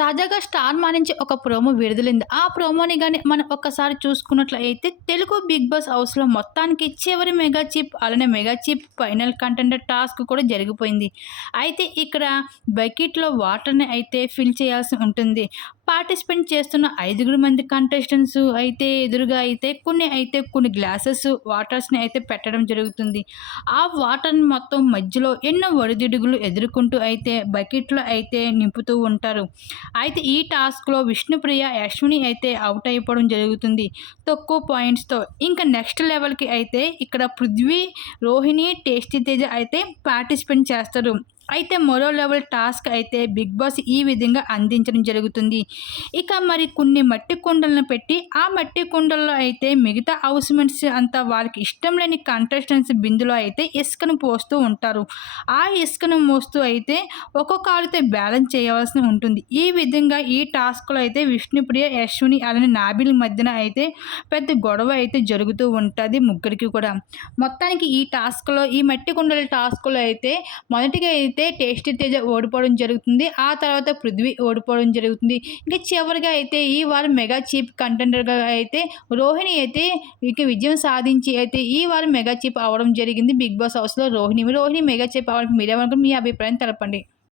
తాజాగా స్టార్ మా నుంచి ఒక ప్రోమో విడుదలైంది. ఆ ప్రోమోని కానీ మనం ఒక్కసారి చూసుకున్నట్లయితే తెలుగు బిగ్ బాస్ హౌస్లో మొత్తానికి చివరి మెగా చిప్ అలానే mega chip final contender task కూడా జరిగిపోయింది. అయితే ఇక్కడ బకెట్లో వాటర్ని అయితే ఫిల్ చేయాల్సి ఉంటుంది. పార్టిసిపెంట్ చేస్తున్న ఐదుగురు మంది కంటెస్టెంట్స్ అయితే ఎదురుగా అయితే కొన్ని అయితే కొన్ని గ్లాసెస్ వాటర్స్ని అయితే పెట్టడం జరుగుతుంది. ఆ వాటర్ని మొత్తం మధ్యలో ఎన్నో వడిదిడుగులు ఎదుర్కొంటూ అయితే బకెట్లో అయితే నింపుతూ ఉంటారు. అయితే ఈ టాస్క్లో విష్ణుప్రియ యశ్విని అయితే అవుట్ అయిపోవడం జరుగుతుంది. తక్కువ పాయింట్స్తో ఇంకా నెక్స్ట్ లెవెల్కి అయితే ఇక్కడ పృథ్వీ రోహిణి టేస్టీ తేజ అయితే పార్టిసిపెంట్ చేస్తారు. అయితే మరో లెవెల్ టాస్క్ అయితే బిగ్ బాస్ ఈ విధంగా అందించడం జరుగుతుంది. ఇక మరి కొన్ని మట్టి కుండలను పెట్టి ఆ మట్టి కుండల్లో అయితే మిగతా హౌస్మెంట్స్ అంతా వాళ్ళకి ఇష్టం లేని కంటెస్టెంట్స్ బిందులో అయితే ఇసుకను పోస్తూ ఉంటారు. ఆ ఇసుకను మోస్తూ అయితే ఒక్కొక్క ఆడితే బ్యాలెన్స్ చేయవలసి ఉంటుంది. ఈ విధంగా ఈ టాస్క్లో అయితే విష్ణుప్రియ యశ్విని అలానే నాబిల్ మధ్యన అయితే పెద్ద గొడవ అయితే జరుగుతూ ఉంటుంది ముగ్గురికి కూడా. మొత్తానికి ఈ టాస్క్లో ఈ మట్టి కుండల టాస్క్లో అయితే మొదటిగా అయితే అయితే టేస్టీ తేజ ఓడిపోవడం జరుగుతుంది. ఆ తర్వాత పృథ్వీ ఓడిపోవడం జరుగుతుంది. ఇంకా చివరిగా అయితే ఈ వారం మెగా చీప్ కంటెండర్గా అయితే రోహిణి అయితే ఇక విజయం సాధించి అయితే ఈ వారం మెగా చీప్ అవడం జరిగింది బిగ్ బాస్ హౌస్లో రోహిణి. రోహిణి మెగా చీప్ అవడానికి మీరేమనుకుంటే మీ అభిప్రాయం తెలపండి.